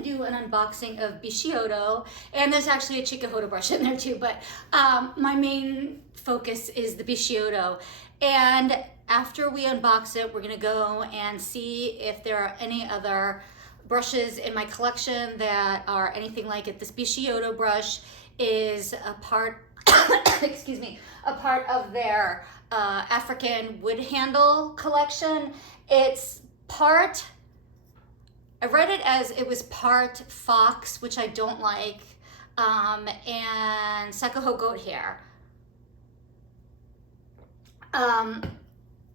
gonna do an unboxing of Bisyodo, and there's actually a Chikuhodo brush in there too, but my main focus is the Bisyodo. And after we unbox it, we're gonna go and see if there are any other brushes in my collection that are anything like it. This Bisyodo brush is a part, excuse me, a part of their African wood handle collection. It's part, I read it as it was part fox, which I don't like, and Saikoho Goat hair.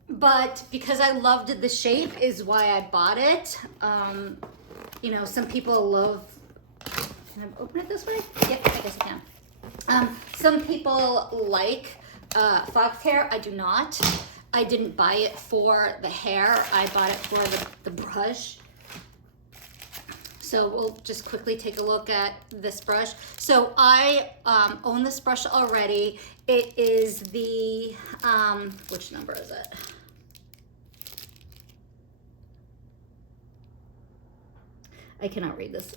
But because I loved the shape is why I bought it. You know, some people love, can I open it this way? Yep, I guess I can. Some people like fox hair. I do not. I didn't buy it for the hair. I bought it for the brush. So we'll just quickly take a look at this brush. So I own this brush already. It is the, which number is it? I cannot read this.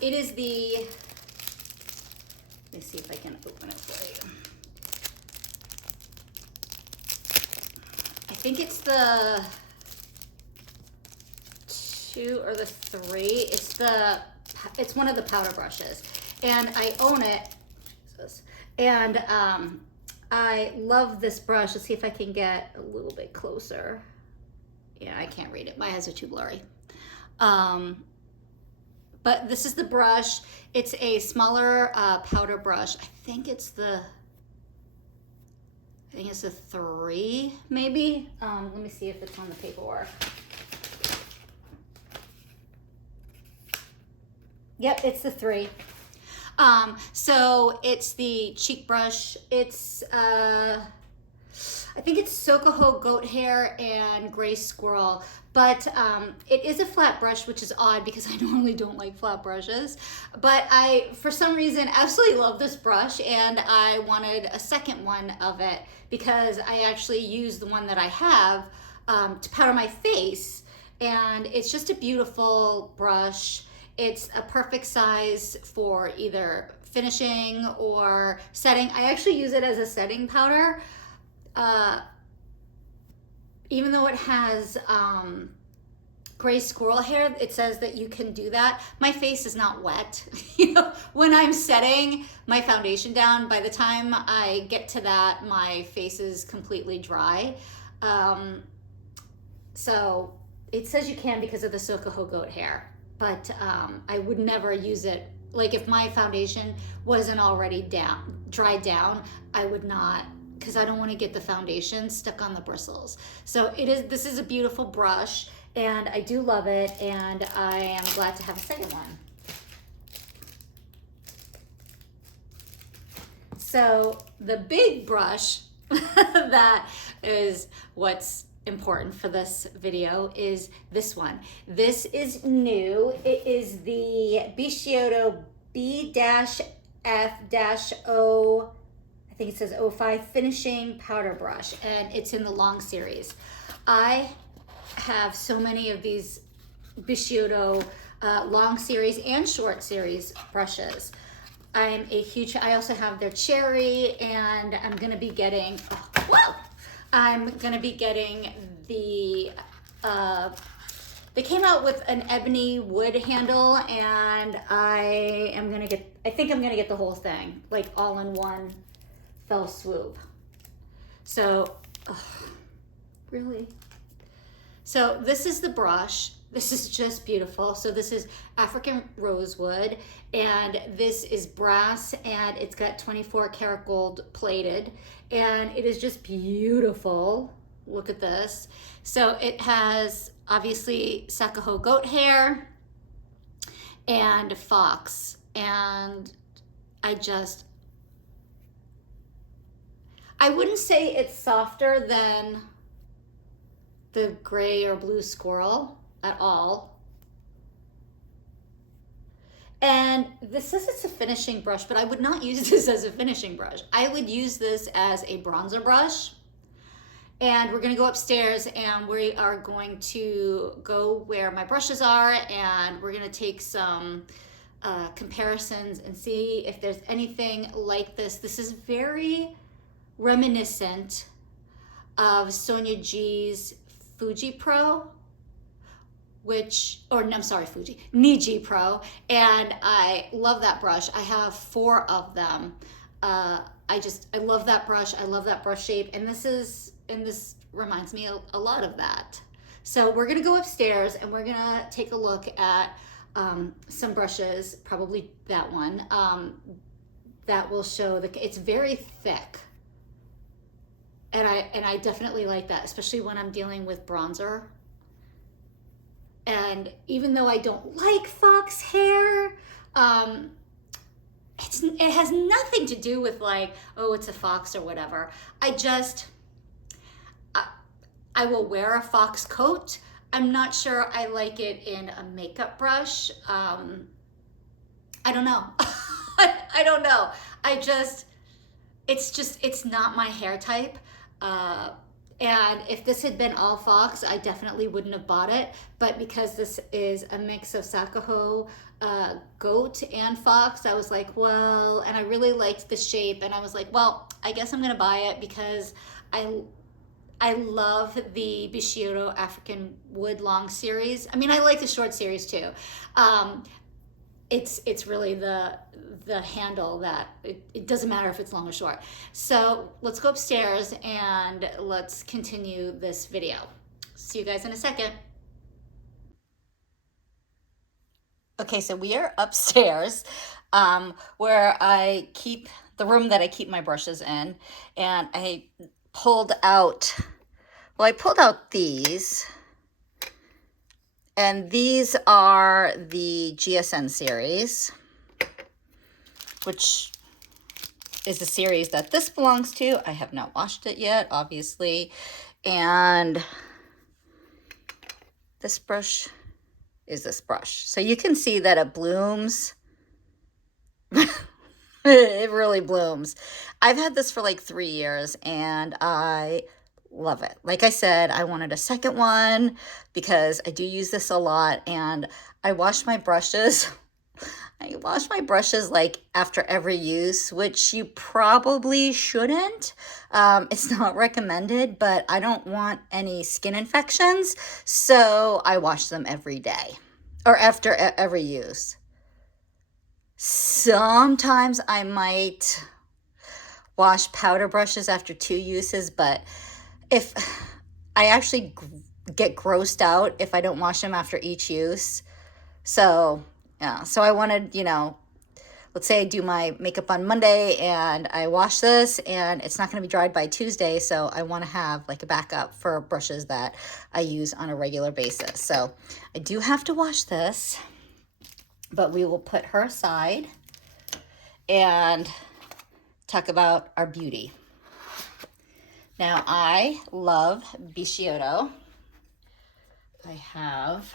It is the, let me see if I can open it for you. I think it's the 2 or the 3. It's one of the powder brushes, and I own it. Jesus. And I love this brush. Let's see if I can get a little bit closer. Yeah, I can't read it. My eyes are too blurry. But this is the brush. It's a smaller powder brush. I think it's the 3, maybe. Let me see if it's on the paperwork. Yep, it's the 3. So it's the cheek brush. It's, I think it's Sokoho Goat hair and gray squirrel, but it is a flat brush, which is odd because I normally don't like flat brushes. But I, for some reason, absolutely love this brush, and I wanted a second one of it because I actually use the one that I have to powder my face, and it's just a beautiful brush. It's a perfect size for either finishing or setting. I actually use it as a setting powder. Even though it has gray squirrel hair, it says that you can do that. My face is not wet. You know, when I'm setting my foundation down, by the time I get to that, my face is completely dry. So it says you can because of the Sokoho Goat hair, but I would never use it. Like if my foundation wasn't already dried down, I would not, because I don't want to get the foundation stuck on the bristles. So this is a beautiful brush, and I do love it, and I am glad to have a second one. So the big brush that is what's important for this video is this one. This is new. It is the Bisyodo B-F-05, I think it says 05 finishing powder brush, and it's in the long series. I have so many of these Bisyodo long series and short series brushes. I also have their cherry, and I'm gonna be getting, the, they came out with an ebony wood handle, and I think I'm gonna get the whole thing, like all in one fell swoop. So, really? So this is the brush. This is just beautiful. So this is African rosewood, and this is brass, and it's got 24 karat gold plated, and it is just beautiful. Look at this. So it has obviously Saikoho Goat hair and fox, and I wouldn't say it's softer than the gray or blue squirrel at all. And this says it's a finishing brush, but I would not use this as a finishing brush. I would use this as a bronzer brush. And we're gonna go upstairs and we are going to go where my brushes are, and we're gonna take some comparisons and see if there's anything like this. This is very reminiscent of Sonia G's Fuji Pro, Niji Pro, and I love that brush. I have 4 of them. I love that brush. I love that brush shape, and this reminds me a lot of that. So we're gonna go upstairs and we're gonna take a look at some brushes, probably that one, that will show it's very thick. And I definitely like that, especially when I'm dealing with bronzer. And even though I don't like fox hair, it has nothing to do with like, oh, it's a fox or whatever. I will wear a fox coat. I'm not sure I like it in a makeup brush. I don't know. I don't know. It's not my hair type. And if this had been all fox, I definitely wouldn't have bought it. But because this is a mix of Saikoho Goat and fox, I was like, well, and I really liked the shape, and I was like, well, I guess I'm gonna buy it because I love the Bisyodo African Wood Long series. I mean, I like the short series too. It's really the handle that it doesn't matter if it's long or short. So let's go upstairs and let's continue this video. See you guys in a second. Okay, so we are upstairs where I keep the room that I keep my brushes in, and I pulled out these, and these are the GSN series, which is the series that this belongs to. I have not washed it yet, obviously, and this brush is this brush. So you can see that it blooms. It really blooms. I've had this for like 3 years and I love it. Like I said, I wanted a second one because I do use this a lot, and I wash my brushes. I wash my brushes like after every use, which you probably shouldn't. It's not recommended, but I don't want any skin infections, so I wash them every day or after every use. Sometimes I might wash powder brushes after 2 uses, but if I actually get grossed out if I don't wash them after each use. So yeah, so I wanted, let's say I do my makeup on Monday and I wash this and it's not going to be dried by Tuesday, so I want to have like a backup for brushes that I use on a regular basis. So I do have to wash this, but we will put her aside and talk about our beauty. Now, I love Bisyodo. I have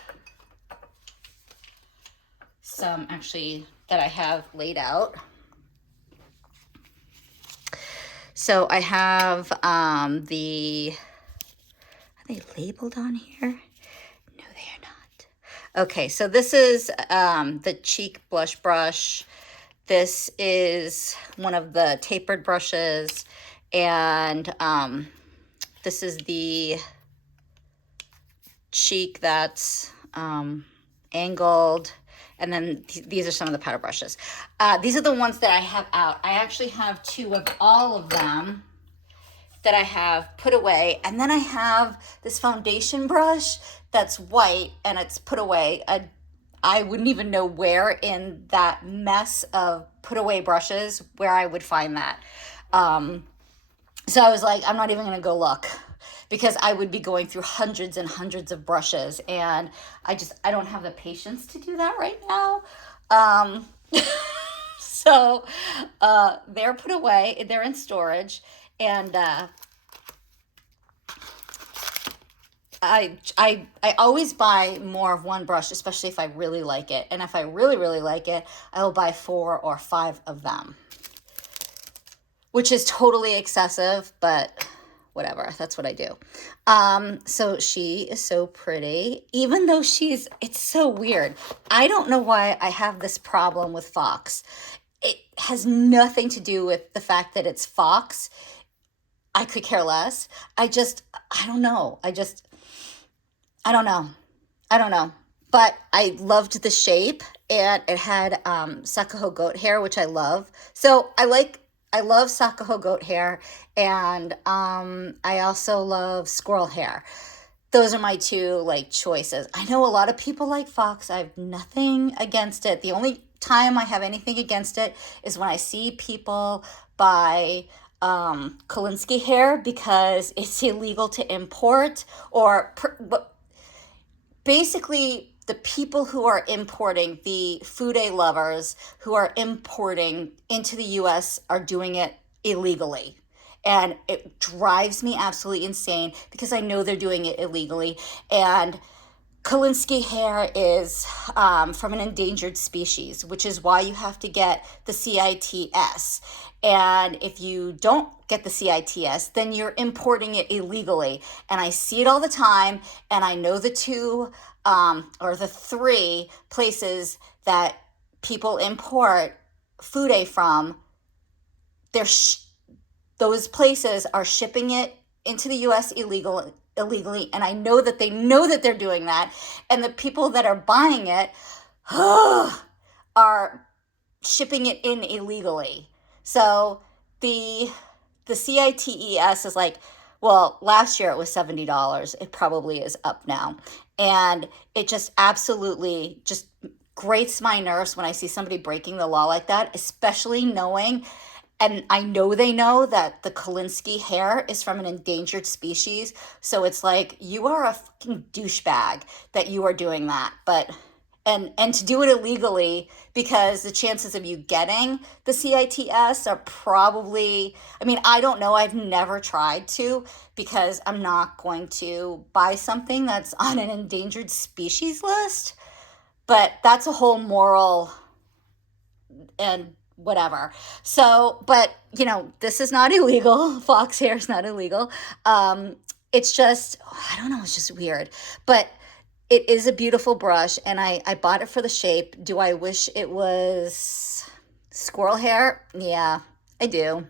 some actually that I have laid out. So I have are they labeled on here? No, they are not. Okay, so this is the cheek blush brush. This is one of the tapered brushes, and this is the cheek that's angled, and then these are some of the powder brushes. These are the ones that I have out. I actually have 2 of all of them that I have put away, and then I have this foundation brush that's white and it's put away. I wouldn't even know where in that mess of put away brushes where I would find that. So I was like, I'm not even gonna go look, because I would be going through hundreds and hundreds of brushes, and I don't have the patience to do that right now. So they're put away, they're in storage, and I always buy more of one brush, especially if I really like it. And if I really, really like it, I will buy 4 or 5 of them, which is totally excessive, but whatever. That's what I do. So she is so pretty, even though it's so weird. I don't know why I have this problem with fox. It has nothing to do with the fact that it's fox. I could care less. I don't know. I don't know. I don't know. But I loved the shape, and it had Saikoho Goat hair, which I love. So I love Saikoho Goat hair, and I also love squirrel hair. Those are my two like choices. I know a lot of people like fox. I have nothing against it. The only time I have anything against it is when I see people buy Kolinsky hair because it's illegal to import, or basically the people who are importing, the food lovers who are importing into the US are doing it illegally. And it drives me absolutely insane because I know they're doing it illegally. And Kolinsky hair is from an endangered species, which is why you have to get the CITS. And if you don't get the CITS, then you're importing it illegally. And I see it all the time, and I know the two or the three places that people import food from. Those places are shipping it into the US illegally, and I know that they're doing that, and the people that are buying it are shipping it in illegally. So the CITES is like, well, last year it was $70. It probably is up now. And it just absolutely just grates my nerves when I see somebody breaking the law like that, especially knowing, and I know they know, that the Kolinsky hair is from an endangered species. So it's like, you are a fucking douchebag that you are doing that. But and to do it illegally, because the chances of you getting the CITS are probably, I mean, I don't know. I've never tried to, because I'm not going to buy something that's on an endangered species list. But that's a whole moral and whatever. So, but this is not illegal. Fox hair is not illegal. It's just, I don't know, it's just weird. But it is a beautiful brush, and I bought it for the shape. Do I wish it was squirrel hair? Yeah, I do.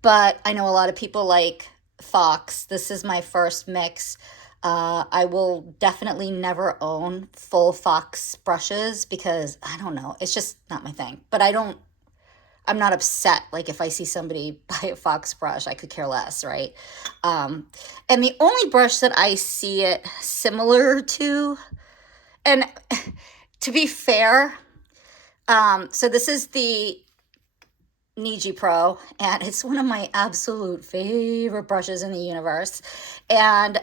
But I know a lot of people like fox. This is my first mix. I will definitely never own full fox brushes because I don't know. It's just not my thing. But I'm not upset. Like if I see somebody buy a fox brush, I could care less, right? And the only brush that I see it similar to, and to be fair, so this is the Niji Pro, and it's one of my absolute favorite brushes in the universe. And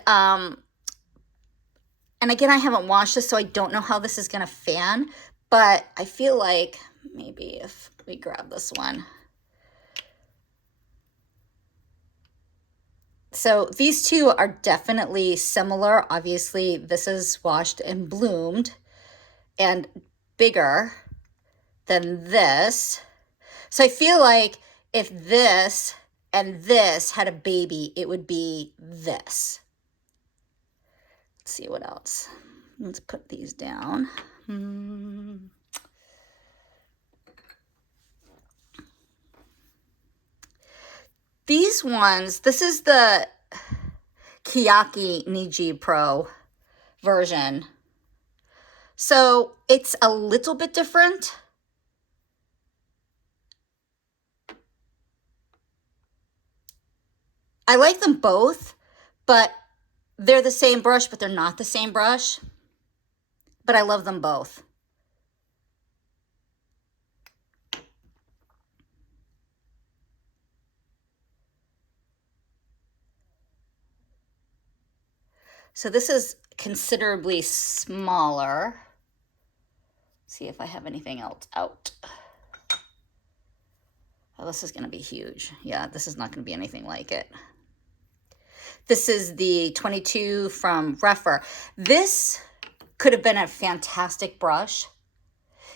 again, I haven't washed this, so I don't know how this is going to fan, but I feel like maybe if we grab this one. So these two are definitely similar. Obviously, this is washed and bloomed and bigger than this. So I feel like if this and this had a baby, it would be this. Let's see what else. Let's put these down. These ones, this is the Kiyaki Niji Pro version. So it's a little bit different. I like them both, but they're the same brush, but they're not the same brush. But I love them both. So this is considerably smaller. Let's see if I have anything else out. Oh, this is going to be huge. Yeah, this is not going to be anything like it. This is the 22 from Refer. This could have been a fantastic brush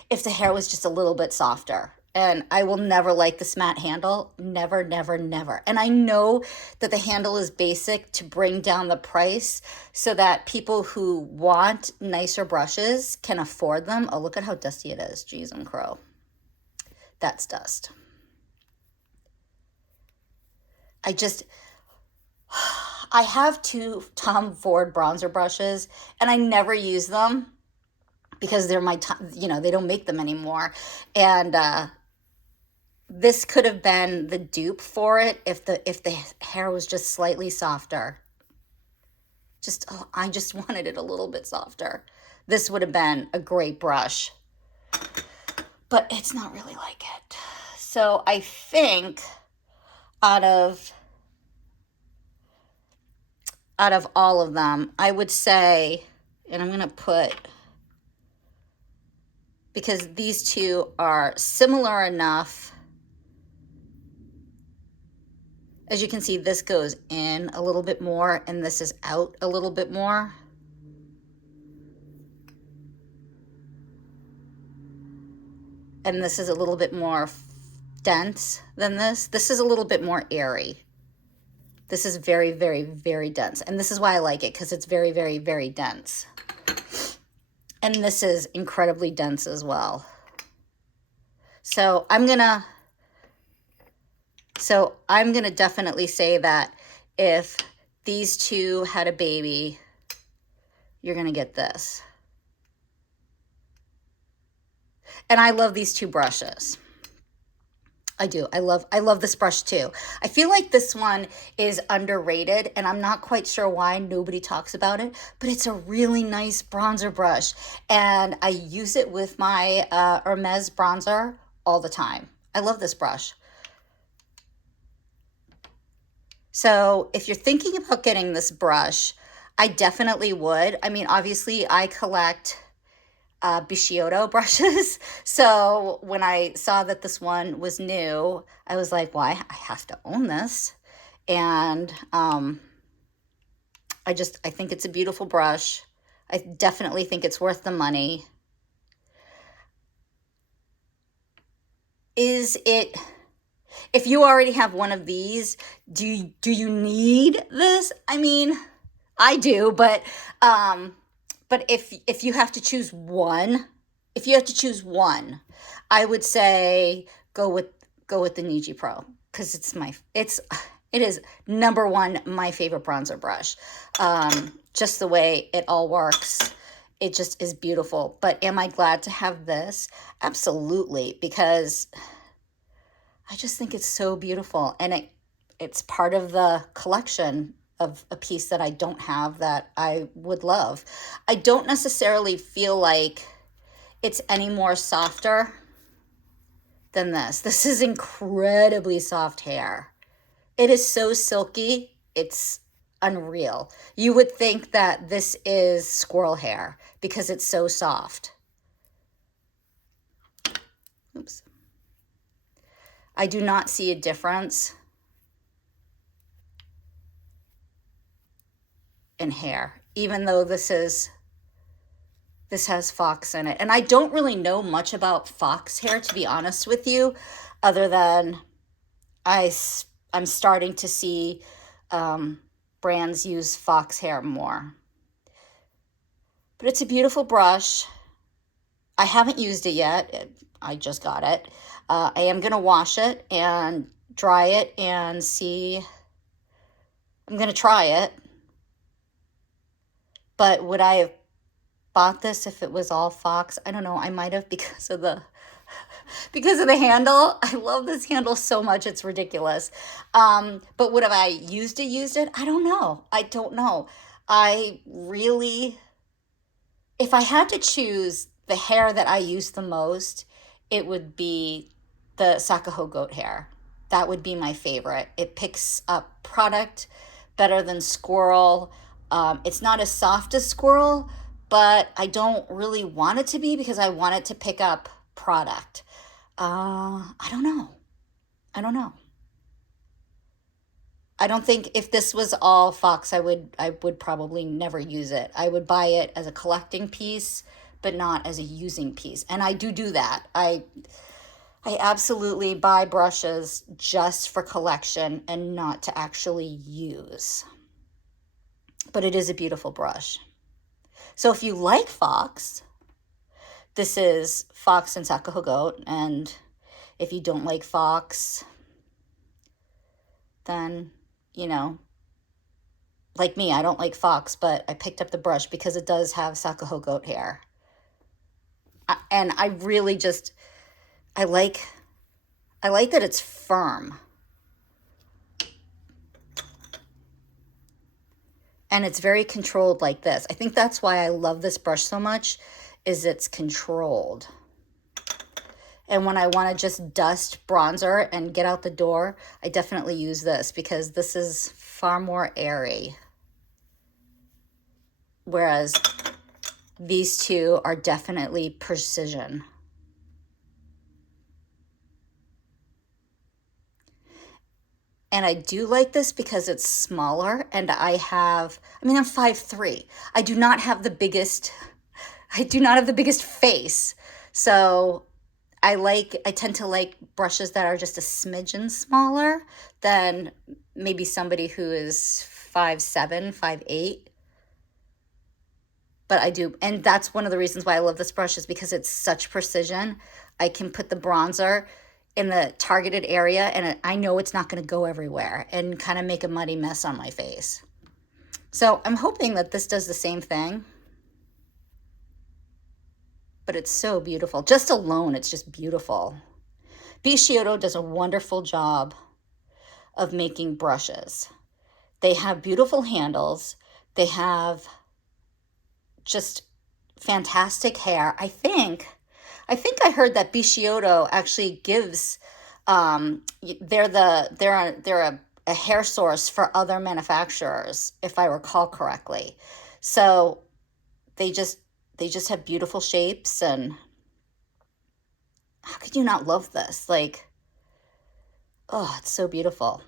if the hair was just a little bit softer. and I will never like this matte handle. Never, never, never. And I know that the handle is basic to bring down the price so that people who want nicer brushes can afford them. Oh, look at how dusty it is. Jeez and crow. That's dust. I have 2 Tom Ford bronzer brushes, and I never use them because they're they don't make them anymore. And this could have been the dupe for it if the hair was just slightly softer. I just wanted it a little bit softer. This would have been a great brush, but it's not really like it. So I think out of all of them, I would say, and I'm going to put, because these 2 are similar enough. As you can see, this goes in a little bit more and this is out a little bit more. And this is a little bit more dense than this. This is a little bit more airy. This is very, very, very dense. And this is why I like it, because it's very, very, very dense. And this is incredibly dense as well. So I'm gonna definitely say that if these 2 had a baby, you're gonna get this. And I love these 2 brushes. I do. I love this brush too. I feel like this one is underrated, and I'm not quite sure why nobody talks about it, but it's a really nice bronzer brush. And I use it with my Hermes bronzer all the time. I love this brush. So if you're thinking about getting this brush, I definitely would. I mean, obviously I collect Bisyodo brushes. So when I saw that this one was new, I was like, well, I have to own this. And I think it's a beautiful brush. I definitely think it's worth the money. Is it, if you already have one of these, do you need this? I mean, I do, but if you have to choose one, I would say go with the Niji Pro, because it is number 1 my favorite bronzer brush. Just the way it all works, it just is beautiful. But am I glad to have this? Absolutely, because I just think it's so beautiful, and it's part of the collection of a piece that I don't have that I would love. I don't necessarily feel like it's any more softer than this. This is incredibly soft hair. It is so silky, it's unreal. You would think that this is squirrel hair because it's so soft. Oops. I do not see a difference in hair, even though this has fox in it. And I don't really know much about fox hair, to be honest with you, other than I'm starting to see brands use fox hair more. But it's a beautiful brush. I haven't used it yet. I just got it. I am going to wash it and dry it and see. I'm going to try it. But would I have bought this if it was all fox? I don't know. I might have, because of the handle. I love this handle so much. It's ridiculous. But would have I used it? I don't know. If I had to choose the hair that I use the most, it would be the Saikoho Goat hair. That would be my favorite. It picks up product better than Squirrel. It's not as soft as Squirrel, but I don't really want it to be because I want it to pick up product. I don't know. I don't think if this was all fox, I would probably never use it. I would buy it as a collecting piece, but not as a using piece. And I do that. I I absolutely buy brushes just for collection and not to actually use. But it is a beautiful brush. So if you like Fox, this is Fox and Saikoho Goat. And if you don't like Fox, then, you know, like me, I don't like Fox, but I picked up the brush because it does have Saikoho Goat hair. And I really just, I like that it's firm. And it's very controlled like this. I think that's why I love this brush so much, is it's controlled. And when I want to just dust bronzer and get out the door, I definitely use this because this is far more airy. Whereas these two are definitely precision. And I do like this because it's smaller and I'm 5'3". I do not have the biggest face. So I tend to like brushes that are just a smidgen smaller than maybe somebody who is 5'7", 5'8". But I do, and that's one of the reasons why I love this brush, is because it's such precision. I can put the bronzer in the targeted area and I know it's not going to go everywhere and kind of make a muddy mess on my face. So I'm hoping that this does the same thing. But it's so beautiful. Just alone, it's just beautiful. Bisyodo does a wonderful job of making brushes. They have beautiful handles. They have just fantastic hair. I think I heard that Bisyodo actually gives, they're a hair source for other manufacturers, if I recall correctly. So they just have beautiful shapes, and how could you not love this? Like, oh, it's so beautiful.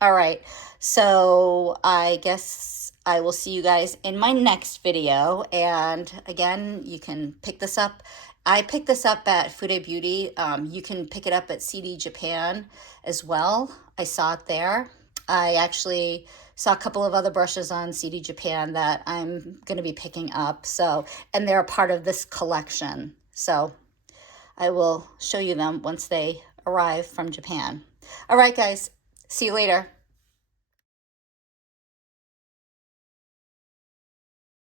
All right, so I guess I will see you guys in my next video. And again, you can pick this up. I picked this up at Fude Beauty. You can pick it up at CD Japan as well. I saw it there. I actually saw a couple of other brushes on CD Japan that I'm going to be picking up. So, and they're a part of this collection. So I will show you them once they arrive from Japan. All right, guys. See you later.